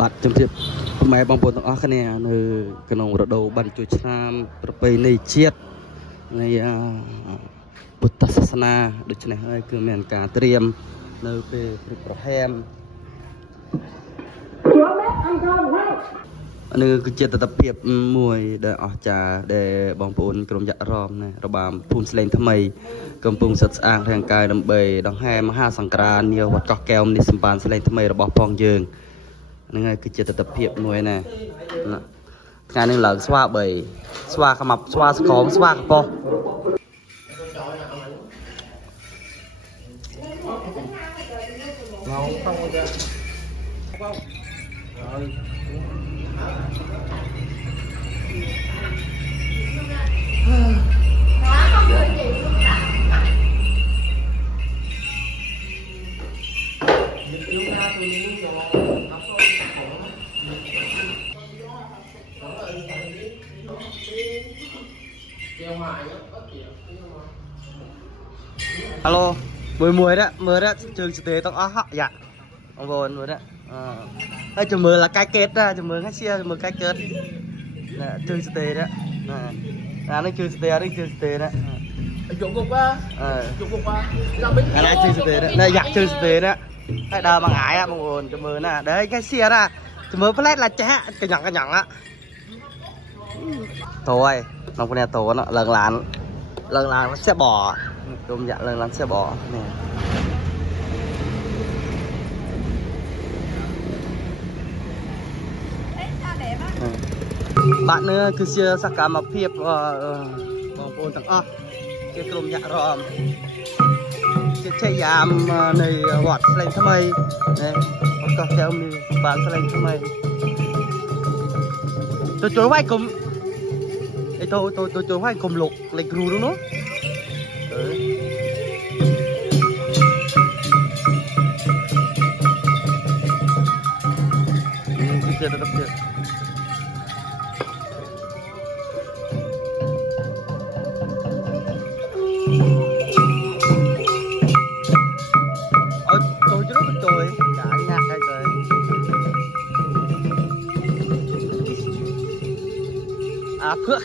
บัดจำเจ็บแม่บางคนต้องอ้อคะแนนกระนองระดูบรรจุชามประเพณีเชียดในพุทธศาสนาโดยเฉพาะคือเหมือนการเตรียมในเป็นประแฮมอันนี้คือเจตตะเพียบมวยได้ออกจากได้บางปูนกรมยักษ์รอมนะระบำภูมิเสลงทำไมกำปุงสัตว์อ่างทางกายดำเบยดังแห่มหาสังกรานเนียววัดกอกแก้วนิสัมปานเสลงทำไมระบำพองเยิงนั่นไงคือเจตตะเพียบมวยนะงานนึงหลังสว่าเบยสว่าขมับสว่าสกอมสว่ากระปอเราkhông có được không alo mười mười đó trường tế tóc ó dạ ông vồn rồi đó đây chừng mười là cái kết ra chừng mười cái xe chừng mười cái kết trường tế đó nó trường tế đấy trường tế đó chụp cục á này trường tế đó đây giặt trường tế đó cái đờ bằng ải á bằng vồn chừng mười nè đấy cái xe ra chừng mười flash là chả cái nhọn á thôi nó con này tổ nó lần làn nó sẽ bỏ công nhận lần sẽ bỏ nè bạn nữa cứ chia sắc cả một phiệp bằng bồn tặng ớt cái công nhận rồi cái chạy giảm này hoạt lên thăm mây này có theo mình bán lên thăm mây tôi chối vai cùng tôi chối vai cùng lục lên cừu đúng không chưa được chưa tôi chứ rất tôi cả nhạc hay rồi phước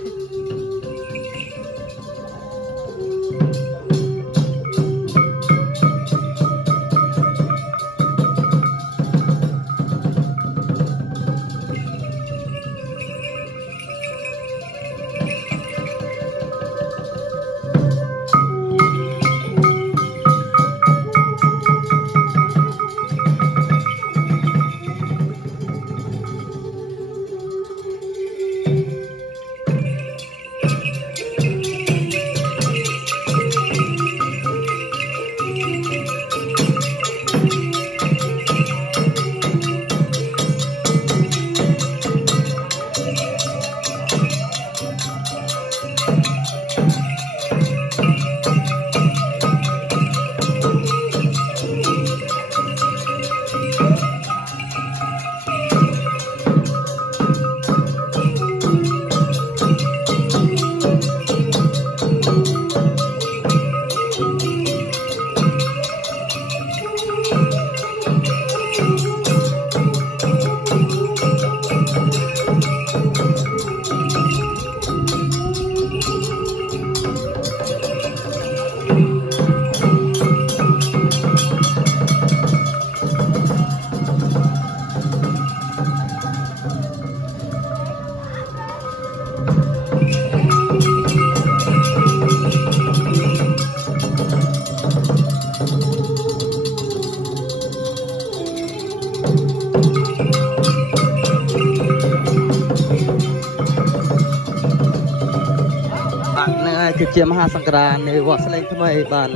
คือเจียมหาสังกรานในวัดเสลงทำไมบ้าน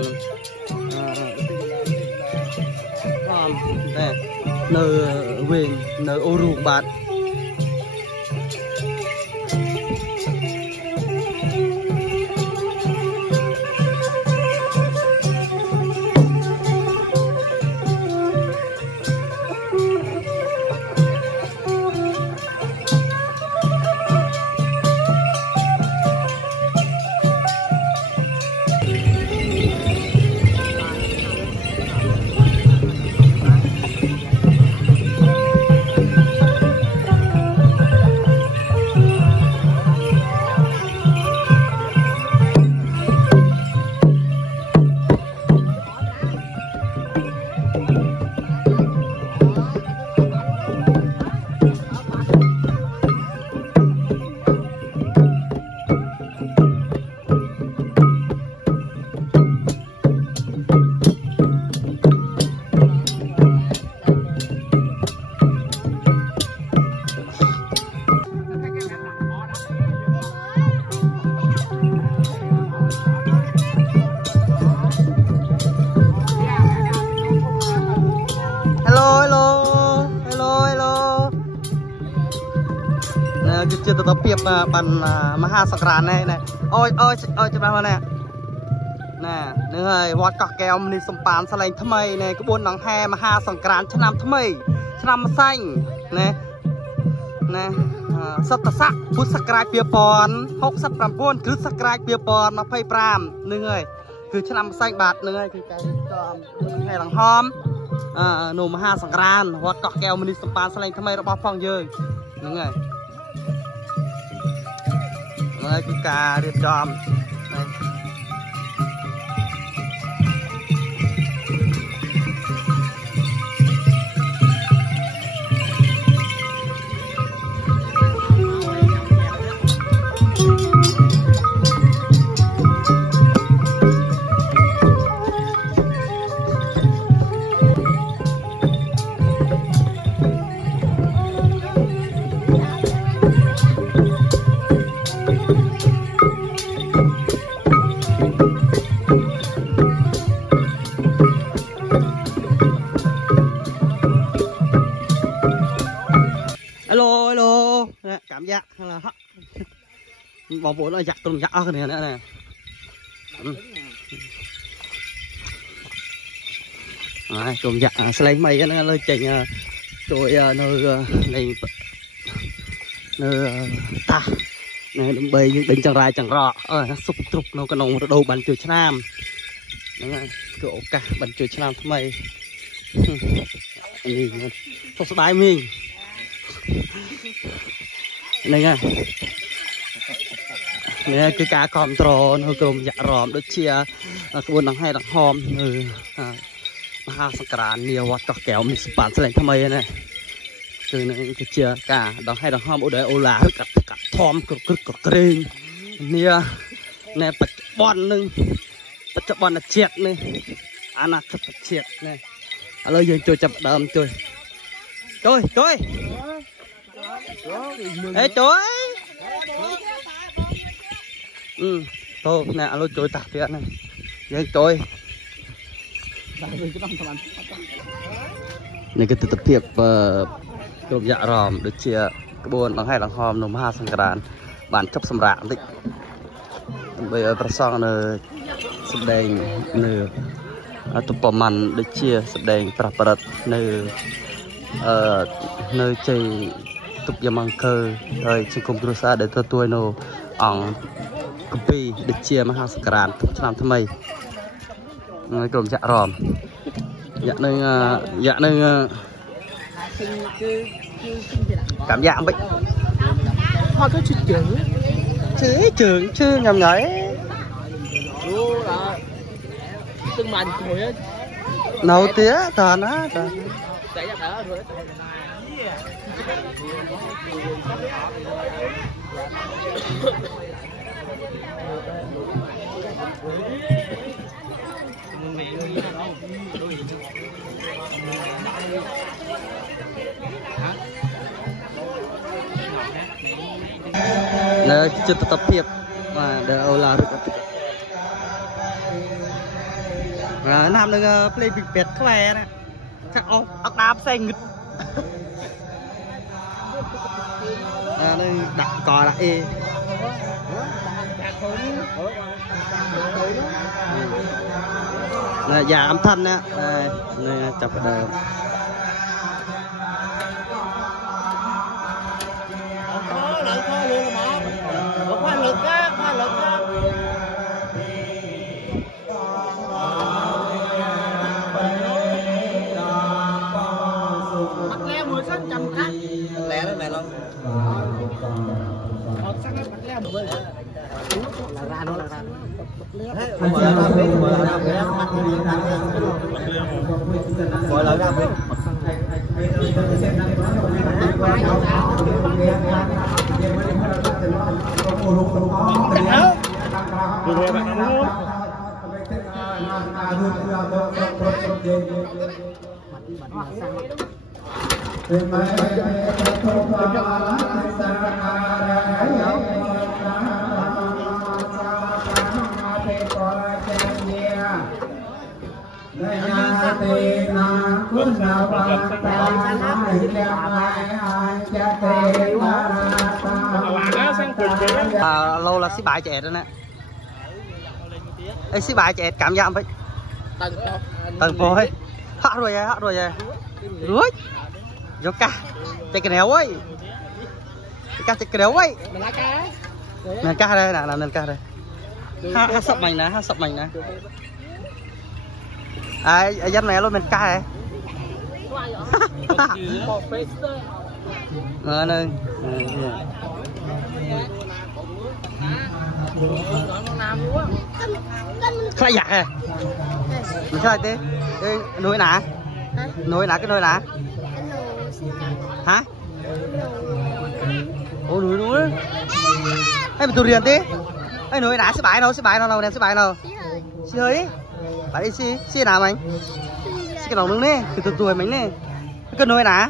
เนอเวงเนอโอรูบาท เ chưa tập tiếp bằng mà ha sạc rán này này ôi cho bạn này nè nữa ơi vót cọc kèo mình sầm pán sờ lên thâm mây này cái buôn đằng hè mà ha sạc rán cho năm thâm mây cho năm xanh nè nè sắp tạt sắc bút sạc rai bìa pòn hốc sắp làm buôn cứ sạc rai bìa pòn nó phơi pram nữa ơi cứ cho năm xanh bạt nữa ơi cứ cái ngày đằng hòm nụ mà ha sạc rán vót cọc kèo mình sầm pán sờ lên thâm mây nó bao phong dơi nữa ơi cái cà điệp tròn này. Hello cảm giác là bóng vốn là giặt tùng giặt cái này nữa nè tùng giặt lấy mây nó lên trình rồi nơi này nơi ta này đừng bơi nhưng đừng chẳng rai chẳng rọ nó sụp trục nó cái nòng đồ bắn chuột nam cậu cả bắn chuột nam thay mây nhìn không sợ đái mình này nha nè cái cá con tròn hơi cồn dạ ròm đôi chia buôn đằng hai đằng hòm mà ha sạc rán nhiều vót cọc kéo mình sập bản lên tham mây này từ này cái chia cả đằng hai đằng hòm ở đấy ô lá hết cả thòm cực kềnh nè nè bật bòn nưng bật bòn là chẹt nè ăn là thật chẹt nè lời giờ chơi chập đầm chơi ê chối thôi nè alo chối tạt tiền này vậy chối này cái tập tiệp cụm dạ ròm được chia cái buồn đằng hai đằng hòm nôm ha sang đàn bản chấp sầm rạng đấy bây giờ person là sập đèn nửa tụp bò mặn được chia sập đèn praprat nửa nơi chơi tục giờ mang cơ rồi chỉ cùng đưa ra để tôi tuổi nó ỏng copy được chia mà ha sạc rán làm thay mày người cầm dạ ròm dạ nên cảm giác bệnh họ có chữ chứ nhầm nhảy nấu tía toàn á nè chưa tập hiệp mà đều là nam đừng play big bet khoe nè chắc ông đạp xanh nghịch đây đặt cò đặt e là già âm thanh á này chập đều khoa lực á mặt leo 10 cm cắt lẹ đó mẹ luôn ra nó gọi là ra bên lâu là xí bài trẻ đó nè. Ê xí bài trẻ cảm giác vậy. Tầng phôi. Hot rồi vậy. Rúi. Vô ca. Chạy cái néo ấy. Ca chạy cái néo ấy. Mình ca đây nè, mình ca đây. Ha sập mình nè. Dân này luôn mình ca này. Nè. Khai giặc à? Mình khai thế? Nuôi nè? Nuôi nè, cái nuôi nè? Hả? Ủa nuôi hay mình tụi riêng thế? Hay nuôi nè, xe bài nào nè, xe bài nào? Xe hơi? Phải đi xe nào mình? Xe cái nào nướng nè, từ tuổi mình nè. Cái nuôi nè?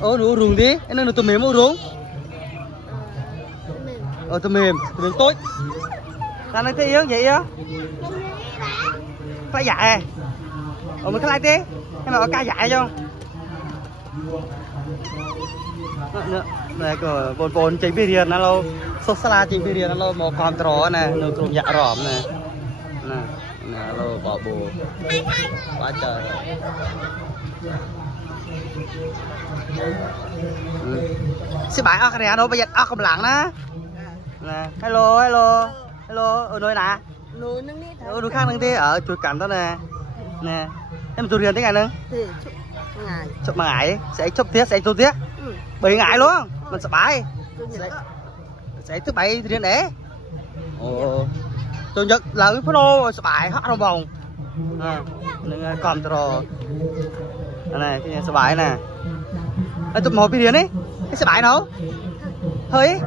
Ủa nuôi rùng đi, anh nuôi tụi mềm mua rùng? Tụi mềm tối. Là nó thế yếu vậy á? Khai dại à? Mình khai thế? Hay mà có ca dại không? Này của bồn chính bì riêng nó lâu. Sốt xa chính bì riêng nó lâu một con trò nè, nồi cơm dạ rõm nè. Nè lâu bỏ bù. Quá trời. Xe bài ốc này đâu bây giờ ốc cầm lặng đó. Nè, hello, nuôi nè. Nuôi khác nâng thế, ở chuột cảnh đó nè. Nè, em tụi riêng thế ngày nâng? Chụp mà ngại, sẽ chụp tiết. Bởi ngại luôn, mình sẽ bài. Sẽ thứ bảy riêng để. Tôi nhật là cái phô sẽ bài hot trong vòng. Nâng control. Này, cái sẽ bài nè. Chụp một riêng đấy, cái sẽ bài đâu? Hơi.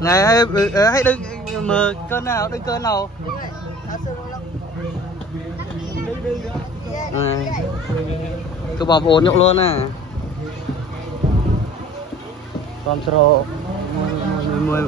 Này hãy đừng mở cơn nào, đừng cơn nào. Cứ bỏ vốn nhậu luôn nè. Control 10.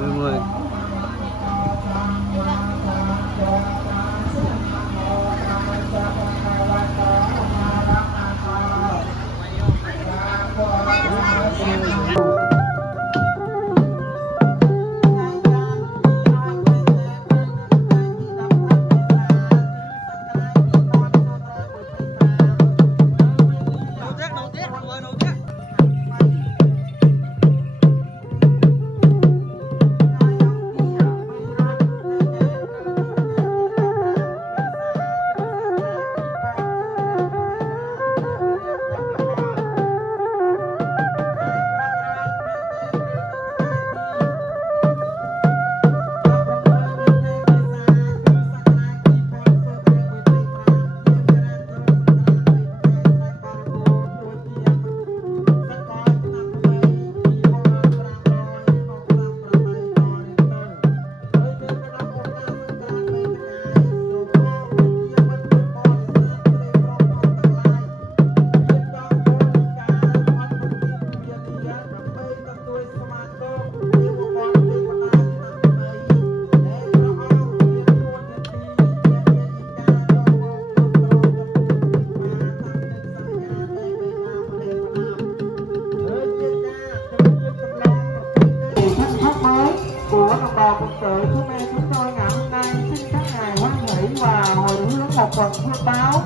Phật thông báo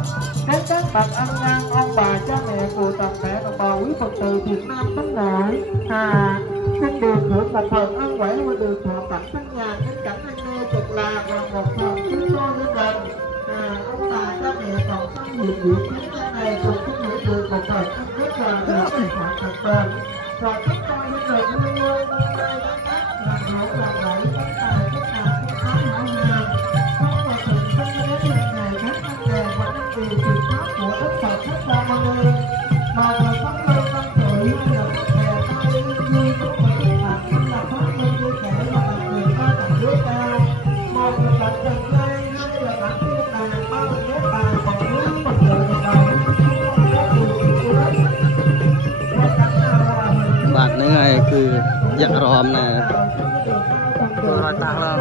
đến các bậc ăn năn, ông bà, cha mẹ của toàn thể đồng bào quý Phật tử Việt Nam tất nội xin được hưởng một phần ân huệ và được thọ cảnh thanh nhàn đến cảnh an vui cực lạc và một phần chúng tôi gia đình ông bà, cha mẹ còn sống hiện diện chúng ta này cùng có thể được một phần ăn rất là được sinh hoạt thật bền và chúng tôi xin được luôn luôn năm nay đến các làm hậu làm lễ các tài các nhà các áo hảo huyền không và thường sinh đến lần này các anh đề và anh vì truyền pháp của Đức Phật Thích Ca Mâu Ni mà thời pháp luân tâm tự hay là các bè tay như chúng tôi thực hành cũng là pháp luân như thể và đặc biệt ba tầng dưới cao một là bậc trần cây hai là bản thiên đàng ba là ghép bài còn bốn Phật tử đồng bào bạn nữa này cứ dạ ròm nè rồi tăng lên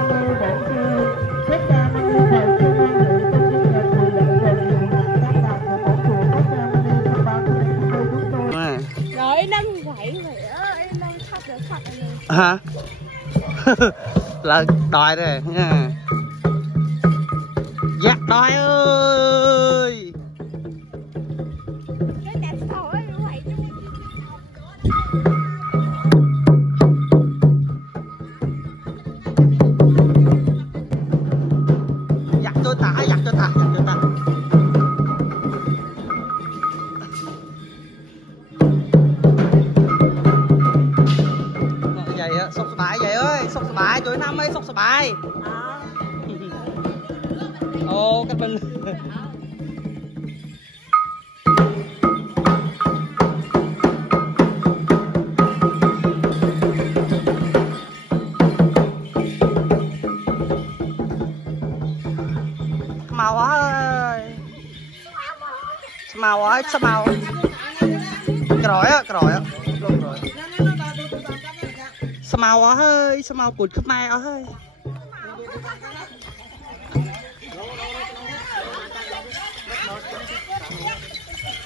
Rồi em đang quậy vậy á, em đang khóc được khóc này. Hả? Là đòi đây nha. Dạ đòi ơi. Cái cạch sỏi quậy cho mình. Giặt cho ta, giặt cho ta, giặt cho ta. Vậy á, sốc bài vậy ơi, sốc bài chuối năm ấy, sốc bài. Ô, cái bên. Màu ơi. Màu ơi, sao màu. Cái rồi á. Sao màu ơi, sao màu cụt khắp mai ơi.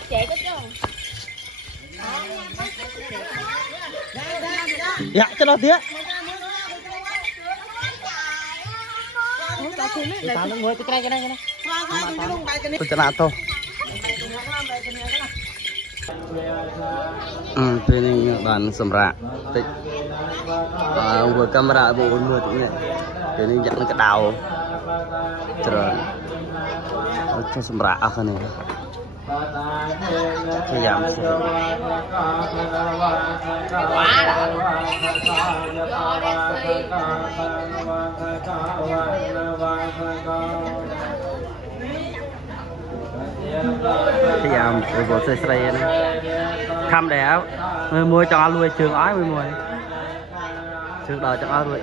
Chị có chứ? Dạ, cho nó tía. Tôi cho nào thôi. Training bàn sầm rạ. Tích. Vừa camera bộ mưa thế này. Training dặn cái đào. Trời. Cho sầm rạ à này. Cái giảm sầm. Quá đã. Cái giảm bộ xe xe này. Thăm để áo. Mua cho ăn lui trường ói mùi. Trường đời cho ăn lui.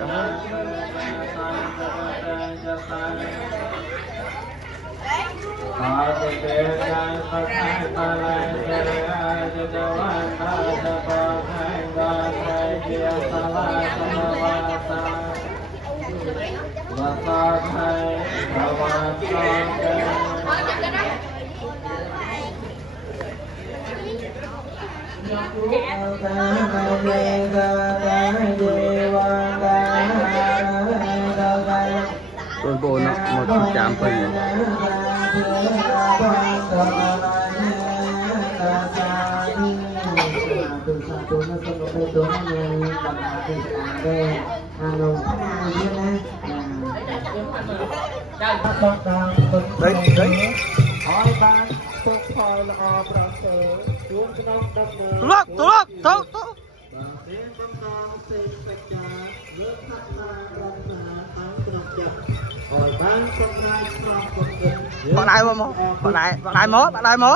Con bồ nó một chạm phần. Đấy, đấy. Tốt. Bạn đại mố.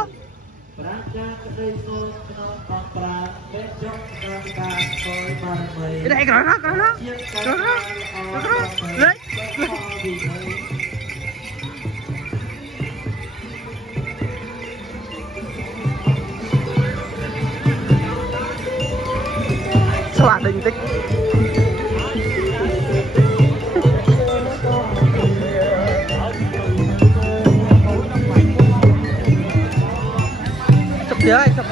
Cái này rồi đó. Lấy. Sao bạn đừng tích. Chụp tía ơi, chụp.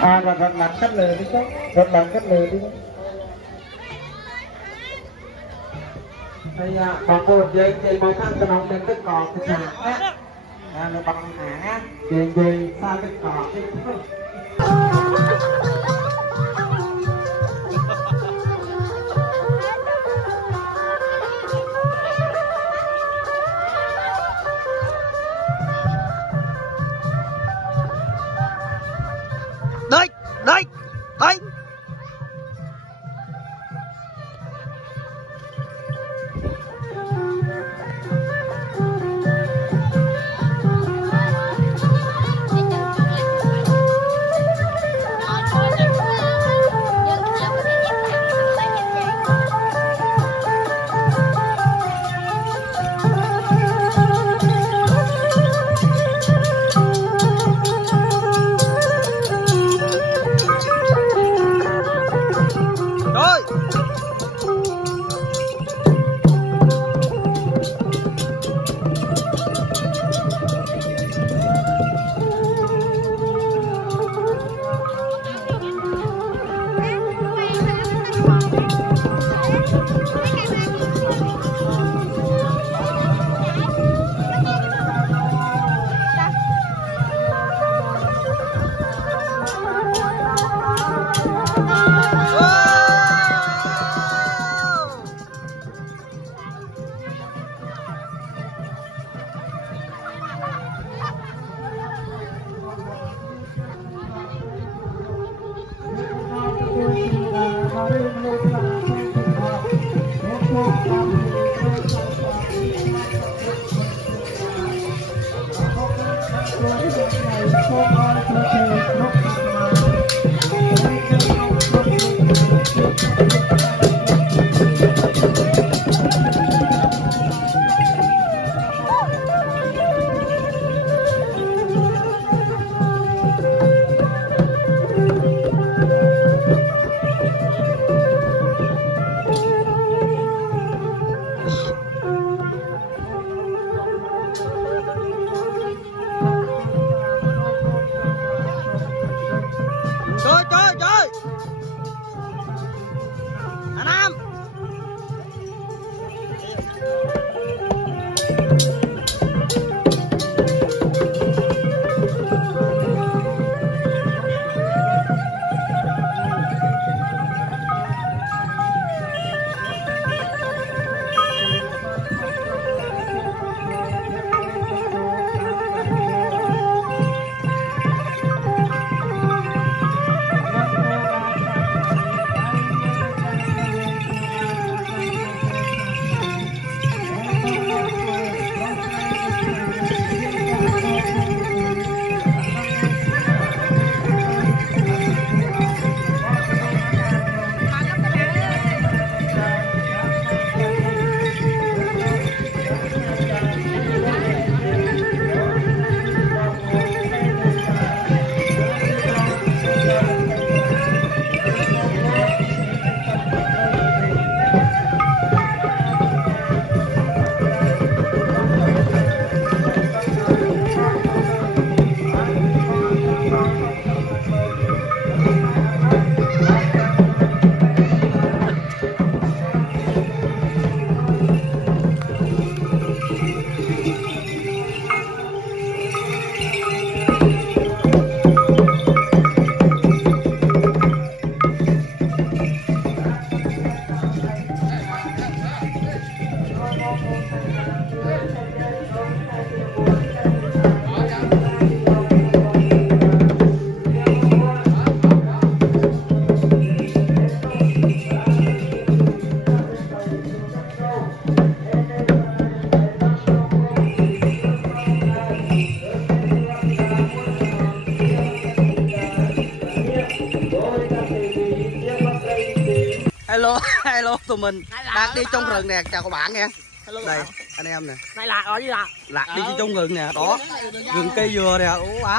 Rồi lặn cách lừa đi chứ. Lặn cách lừa đi. Bây giờ còn cô dây màu xanh cho nó lên cái cọt cái sạc á. Nó bằng hả. Dây xa cái cọt đi. Đây. Hello tụi mình đang đi trong rừng nè, chào các bạn nha. Đây anh em nè. Đây Lạc ở gì Lạc? Lạc đi trong rừng nè, đó. Rừng cây dừa nè,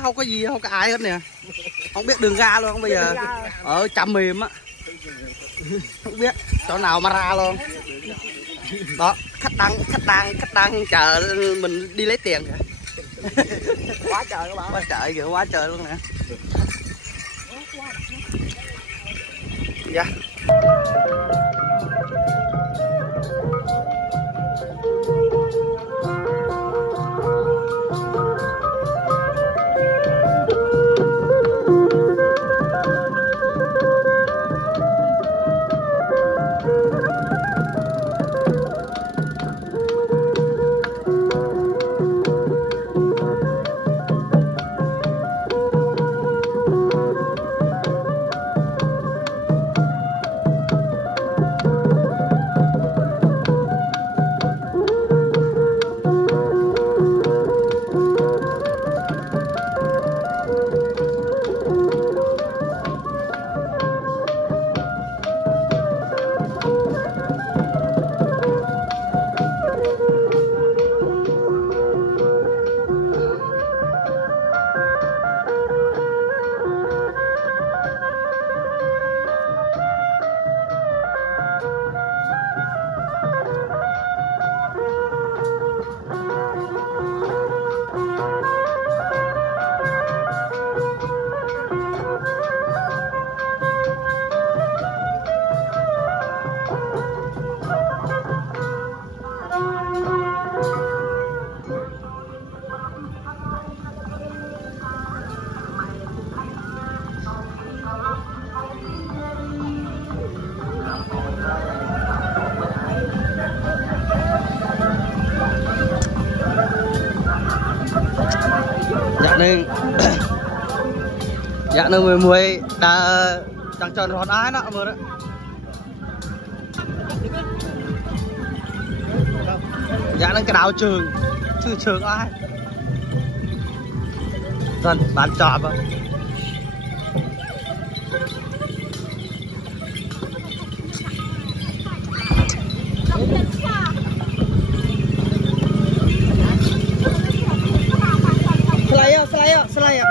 không có gì, không có ai hết nè. Không biết đường ra luôn, bây giờ ở Tràm Mìm á. Không biết chỗ nào mà ra luôn. Đó, khách đang chờ mình đi lấy tiền kìa. Quá trời các bạn. Quá trời kìa, quá trời luôn nè. Dạ. Dạ nên mùi đã chẳng tròn hòn ái đó mưa đó. dạ nó cái đào trường chứ trường ai dần bán chọp à Selai ya.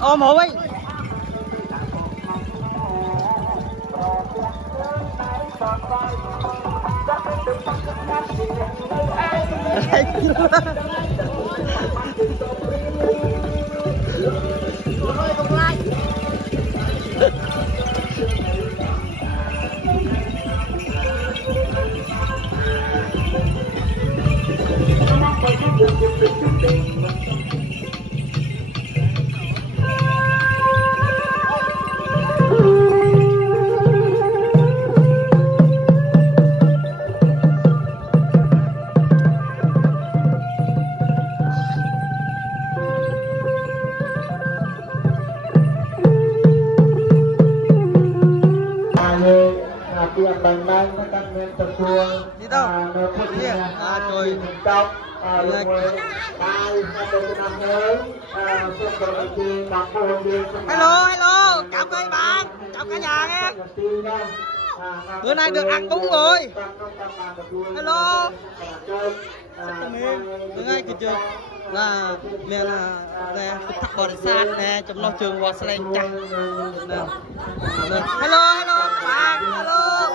Ôm hộ ấy. Đi đâu? Trời. Hello, hello, chào các bạn, chào cả nhà nghe. Bữa nay được ăn bún rồi. Hello. Bữa nay kìa chưa? Là miền nè, thắc bò san nè, trong lo trường bò sling chặt. Hello, hello các bạn, hello.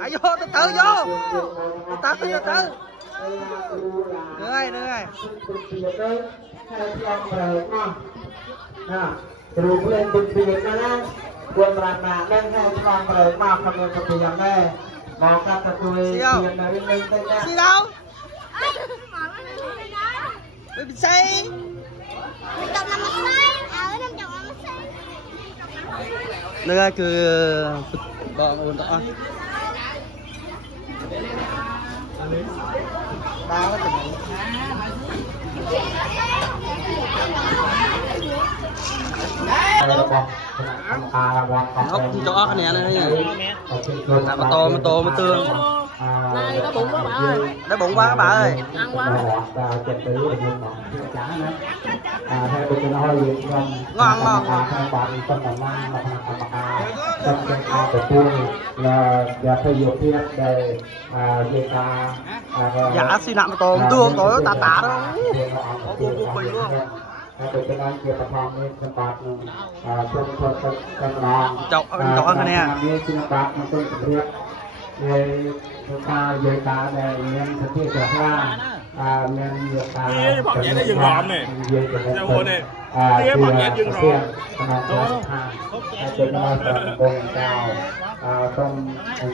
Ai vô từ từ vô, từ từ. Đưa đây. Rủ lên bình biệt đó, quân đoàn mạng lên hai con rồi mà không được thực hiện đây, mà các tập tuổi tiền là bên đây đây. Xí đâu? Bên xây. nơi ai cứ bọn ôn đó đau quá ốc cho cái này này mà to mà tương Này nó bụng quá bà ơi. nó bụng quá bà ơi Ăn quá. ngon ngon dạ xin nặng tôm tương tối tạt tạt đó buông bình luôn chọc cái này ta về ta để men thực hiện được ra men việc ta bọn nhẹ nó dừng lọm này theo vô này cái bọn nhẹ dừng lọmเป็นมาสังคมเจ้าต้อง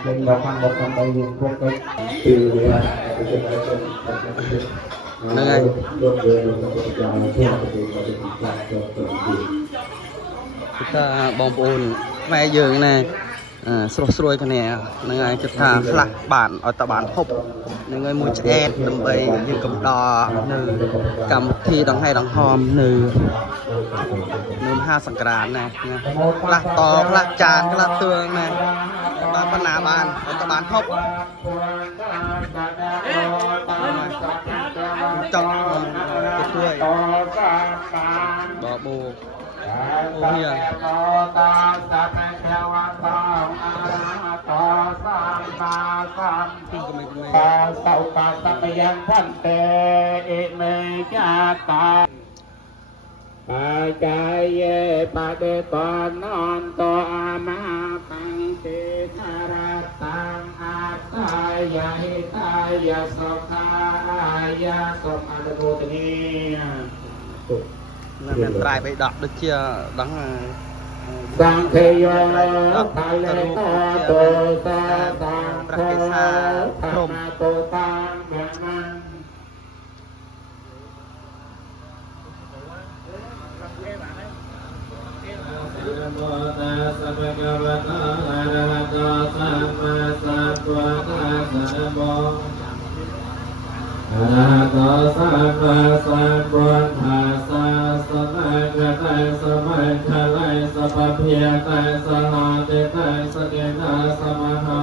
เป็นเราฟังบทความไปยินพวกนี้คือเวลาเป็นอะไรเป็นยังไงรวมเดินอย่างเที่ยวไปดูไปดูการเกิดขึ้นถ้าบองปูนแม่ยืนnàyสวยกันเนี่ยในไงจะทาคลักบ้านเอาตะบานพบในไงมวยแอดดำไปยืนกับดอหนึ่งกำที่ดังให้ดังหอมหนึ่ง5 สังกรานต์นะคลักตอคลักจานคลักเตืองนะบ้านปนาบ้านเอาตะบานพบจับช่วยบ่บูโอ้ยเต่าปาสัมยังพันเตเอเมจาตาปัจจัยเยปะเดกอนอนโตอามาตังเตธาราตังอาตายาหิตายาสขายาสมอัตโตตนีมันตายไปดักด้วยเชี่ยดังสังเขยทะเลโตตาตังพระธรรมโตตังเมืองนั้นนะโมตัสสะภะคะวะโตอะระหะโตสัมมาสัมพุทธัสสะนะโมอะระหะโตสัมมาสัมพุทธัสสะสนังกะไตสมัยคะไลสัพเพไตสหะเตไตสเกนะสมหะ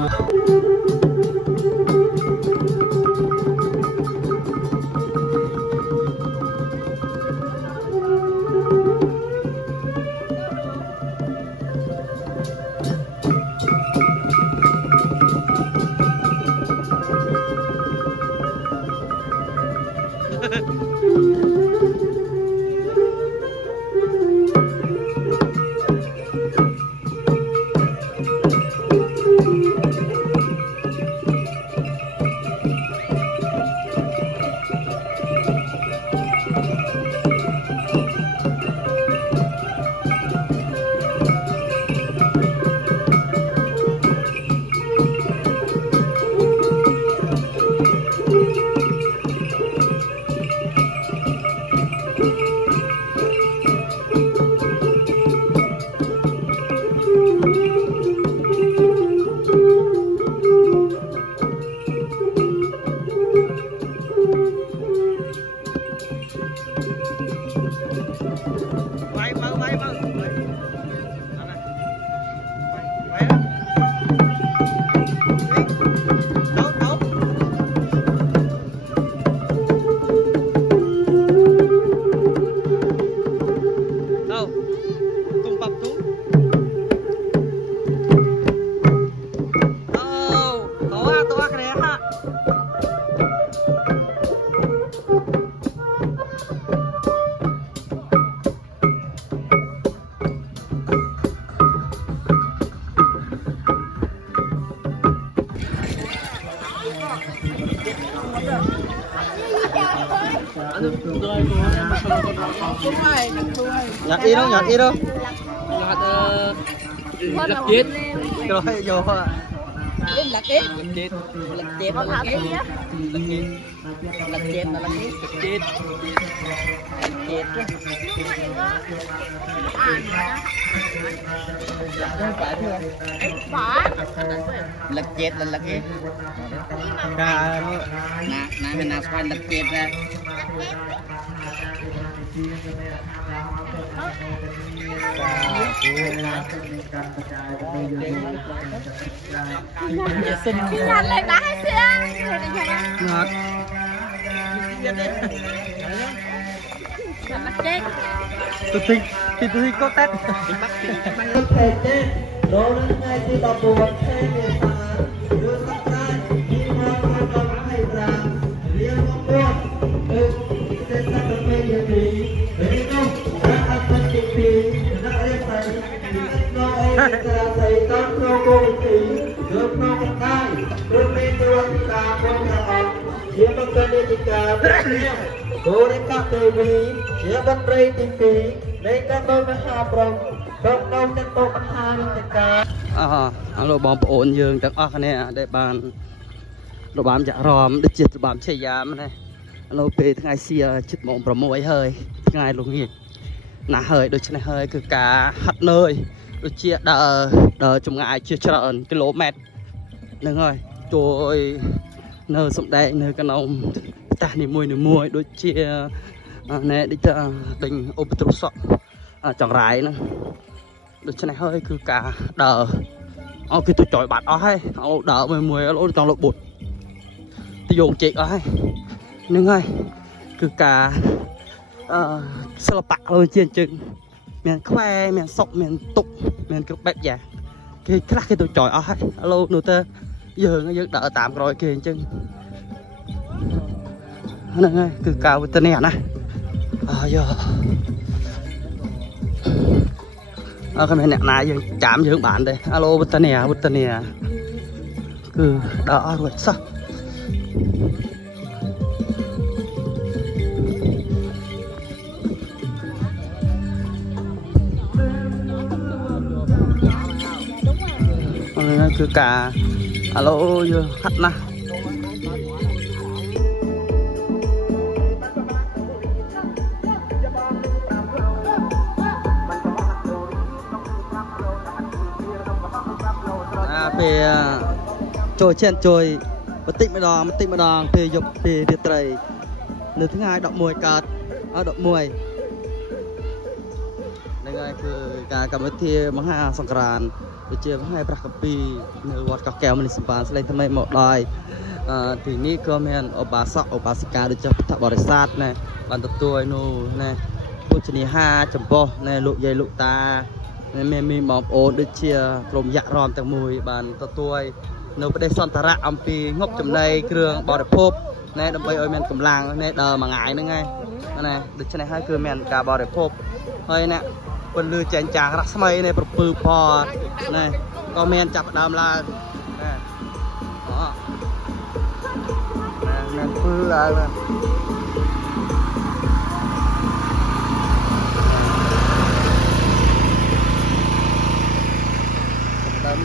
nhặt đi đâu nhặt Nhặt lập chết rồi vô là cái là chép là cái là chép là cái chép phải chưa lật chép là cái nè nè xoay lật chép ra Nhanh lên đá hay xưa ngọt tôi thích có tết thầy trên đồ đến ngay thì đọc buồn thay về phá đưa sắc sai khi hoa hoa đồng hay rằng riêng không buồn sẽ sắc được mê địa thủy để không đã ăn phân định thủy đã lên thầy nó ấy ra thầy tâm cho cô thủy được nó không thay được mê tuôn cả con nhà học chia bằng cân đi tình cả bất liêm cô đến các tề vị chia bằng rây tình phí lấy các đôi với hà prong không đâu chân tô ăn hà đi tình cảเราบอมปอนยืงจากออกเนี่ยได้บานเราบามจะรอมได้จิตบามเชียร์มันเลยเราไปทั้งไอเสียจิตมองประมวยเฮยทั้งไงลงงี้หน้าเฮยโดยเฉพาะเฮยคือกาหัดเนยโดยเชี่ยเดอจงไงเชี่ยเฉลิมกิโลเมตรหนึ่งเลยโดยเนยสมได้เนยกันเอาตาหนีมวยโดยเชี่ยเนี่ยได้จะดึงอุปตรสอบจังไรนั่นโดยเฉพาะเฮยคือกาเดอเอาคือตัวจ่อยบัดเอาให้เอาเดอมวยเอาจังหลบบุตรที่โยงเจ๊กเอาให้นึงไงคือกาสลับปะเลยเจียนจึงเมียนแควเมียนศกเมียนตุกเมียนคือแบบอย่างคือคลาคือตัวจ่อยเอาให้เราหนูเตอยืงยืงเดอตามรอยเกณฑ์จึงนึงไงคือกาวิตเนียนะเยอะcái này này giờ chạm dưỡng bạn đây alo bút nè cứ đỡ rồi sao cứ cả alo giờ hắt na về trôi chen trôi một tịnh mà đòn về dục về việt tây nửa thứ hai đọc mùi cát đọc mùi đây ngayคือการกำลังที่มหาสงกรานต์ไปเจอให้ประคับปีในวัดกะแก้วมันสิบปานสไลด์ทำไมหมดได้ทีนี้ก็มีอบาสกอบาสิกาโดยเฉพาะบริษัทนะบันตตัวนู่นนะผู้ชนีห้าจำปอในลุกใหญ่ลุกตามีหมอบโอด้วยเชียร์กลมยะรอมแต่มวยบานตัวในประเด็นสันตระอัมพีงบจำในเครื่องบริโภคในดำไปเอาเมียนกำลังในเดิมมาง่ายนึงไงนั่นดึกชนะให้คือเมียนกาบริโภคเฮ้ยเนี่ยเป็นลือแจงจางรักสมัยในปปือพอเนี่ยก็เมียนจับดำลาเมียนปื้ออะไร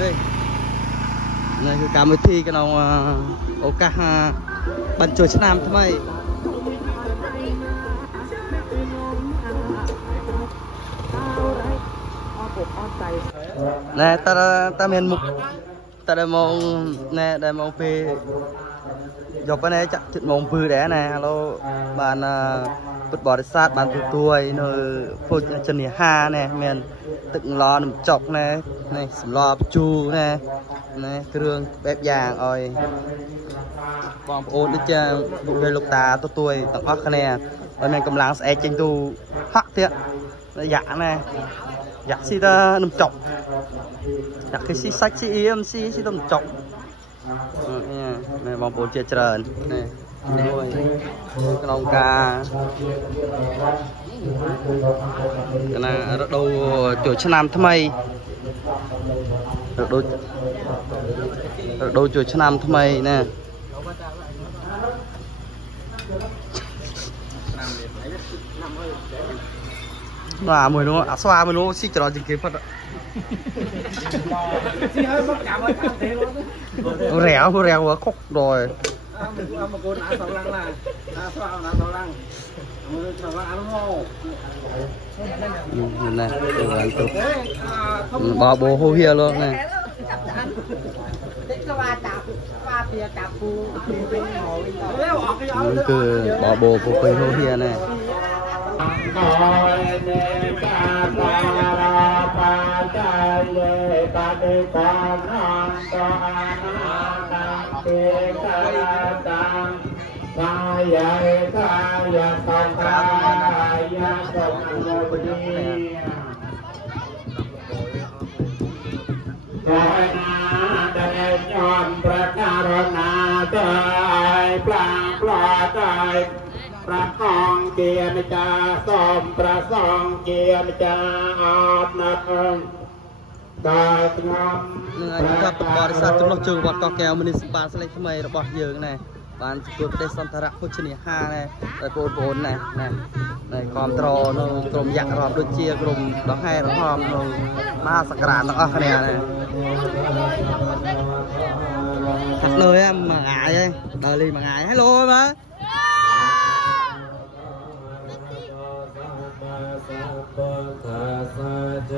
đây nàyคือการวิธีกันเอาโอกาสบรรจุชนามทำไมnè ta miền mục ta đã mong nè đã mong về dọc bên này chắc chuyện mong vừa đẻ nè alo bạn bật bỏ sát bạn tụi tôi nơi phô chân nè ha nè miền từng lo nằm chọc nè này lo chu nè này kêu bếp vàng rồi bom ôn đi chơi bụi đầy lục tà tôi tặng óc nè rồi mình cầm láng sẽ tranh tu hắc tiệt dạ nè dạ xí ta nằm chọc dạ cái xí sách xí im xí nằm chọc này bom ôn chơi trơn này cái lòng ca cái này đâu chỗ chân nam tham mây đâu chỗ chân nam tham mây nè là mùi nó xoa mùi nó xích cho nó chừng kịp phật Chị hơi mất cảm ơn cảm thế luôn. rẻo quá khóc rồi. Mà cô ná sầu lăng là ná sầu lăng. Sầu lăng ăn ngô. Này, bò bồ hô hia luôn này. Cứ bò bồ của quê hô hia này.ประคองเกียรติจ่าส้มประสองเกียรติจ่าอาบนักกายงาม នឹងអាចចាប់បរិស័ទចំណុះជើងវត្តកោះកែវមនីសបានស្លេកថ្មីរបស់យើងណែបានទទួលប្រទេសសន្តរៈភោជនីយហាណែហើយបងប្អូនណែគ្រប់ត្រនៅក្រុមយក្សរដ្ឋដូចជាក្រុមដង្ហែរហមនៅមហាសក្រានទាំងអស់គ្នាណែខាងលើហ្នឹងមួយថ្ងៃឯងដល់លេងមួយថ្ងៃ Hello មើល เ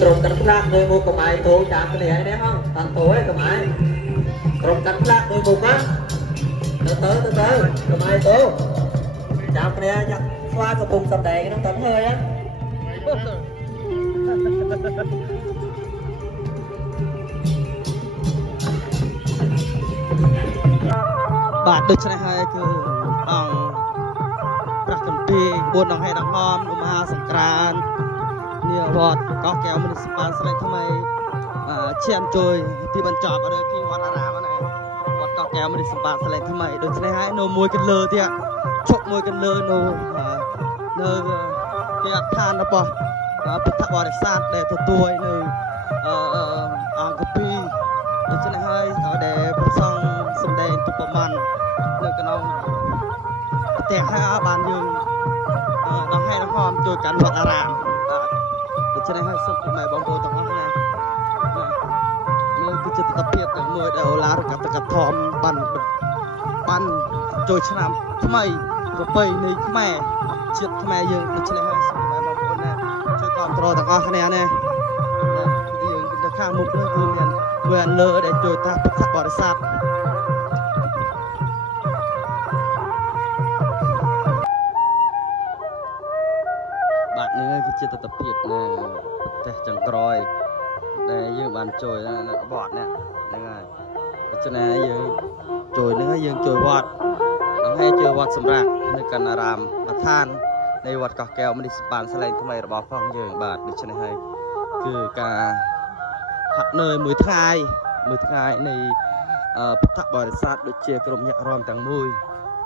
ក្រុមកាត់ផ្លាកដោយមកកំអាយតូចាំគ្នានេះហ៎តាន់តូឯងកំអាយក្រុមកាត់ផ្លាកដោយមកណាទៅកំអាយតូចាំគ្នាញ៉ាំស្វាកំពុងសម្ដែងហ្នឹងតាន់ហើយបាទដូច្នេះហើយគឺអង្គប្រាក់កម្ពី4ដងហេដងហមមហាសង្ក្រាននេះវត្តកោះកែវមនសិបាលស្រីថ្មីឈាមជួយទីបញ្ចប់អត់ពីវត្តអារាមណាវត្តកោះកែវមនសិបាលស្រីថ្មីដូច្នេះហើយនៅមួយកន្លើទៀតជប់មួយកន្លើនៅគេអដ្ឋានរបស់ពុទ្ធបរិស័ទដែលទទួលនៅអង្គពីដូច្នេះហើយដែលព្រះសង្ឃសម្ដែងទុបបាននៅក្នុងប្រទេសហើយបានយើងដងហេដងហមជួយកាន់វត្តអារាមដូច្នេះហើយសូមពុកម៉ែបងប្អូនទាំងអស់ណានេះគឺជាទស្សនវិជ្ជាទាំងមួយដែលអូឡារកតកធមបានចូលឆ្នាំថ្មីប្រពៃណីខ្មែរជាតិខ្មែរយើងដូច្នេះហើយសូមពុកម៉ែបងប្អូនណាជួយគ្រប់គ្រងទាំងអស់គ្នាណាយើងនៅខាងមុខនេះគឺមានលើដែលជួយថាពុទ្ធបរិស័ទបាទនេះគឺជាទស្សនវិជ្ជាណាប្រទេសចុងក្រោយដែលយើងបានជួយនៅវត្តនេះហ្នឹងហើយដូច្នេះយើងជួយនេះយើងជួយវត្តដល់ហើយជួយវត្តសម្រាប់នៅកណ្ដាលអារាមឋាននៃវត្តកោះកែវមនីសបានស្លែងថ្មីរបស់ផងយើងបាទដូច្នេះហើយគឺការហាត់នឿយមួយថ្ងៃនៃពុទ្ធបរិស័ទដូចជាក្រុមញាក់រំទាំងមួយ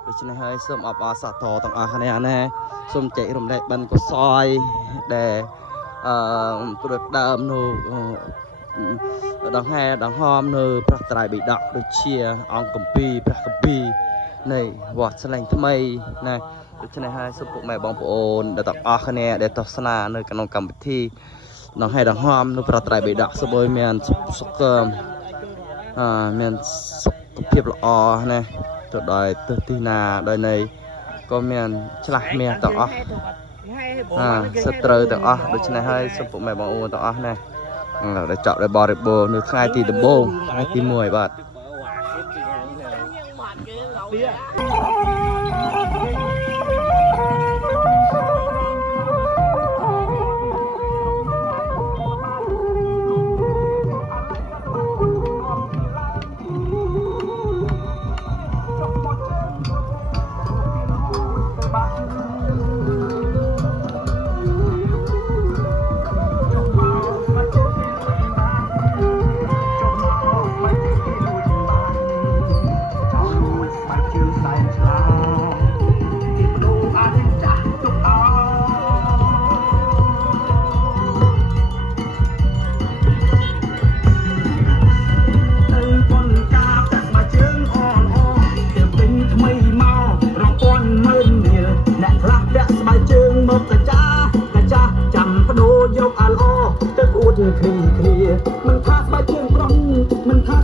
ដូច្នេះហើយសូមអបអរសាទរទាំងអស់គ្នាណាសូមចែករំលែកបិណ្ឌកុសលដែលព្រឹកដើមនៅដងហែដងហមនៅព្រះត្រៃបិដកដូចជាអង្គគម្ពីរព្រះគម្ពីរនៃវត្តស្លែងថ្មីណាដូច្នេះហើយសូមពុកម៉ែបងប្អូនដែលទាំងអស់គ្នាដែលទស្សនានៅក្នុងកម្មវិធីដងហែដងហមនៅព្រះត្រៃបិដកសូមឲ្យមានសុខមានសុខភាពល្អណាទៅដល់ទីណាដោយនៃក៏មានឆ្លាស់មាសទាំងអស់សត្រូវទាំងអស់ដូច្នេះហើយសូមពុកម៉ែបងប្អូនទាំងអស់ណាដែលចប់ដោយបរិបូរណ៍នៅថ្ងៃទីដំបូងថ្ងៃទី1បាទគ្រីមិនថាស្បែកជើងប្រុសមិនថា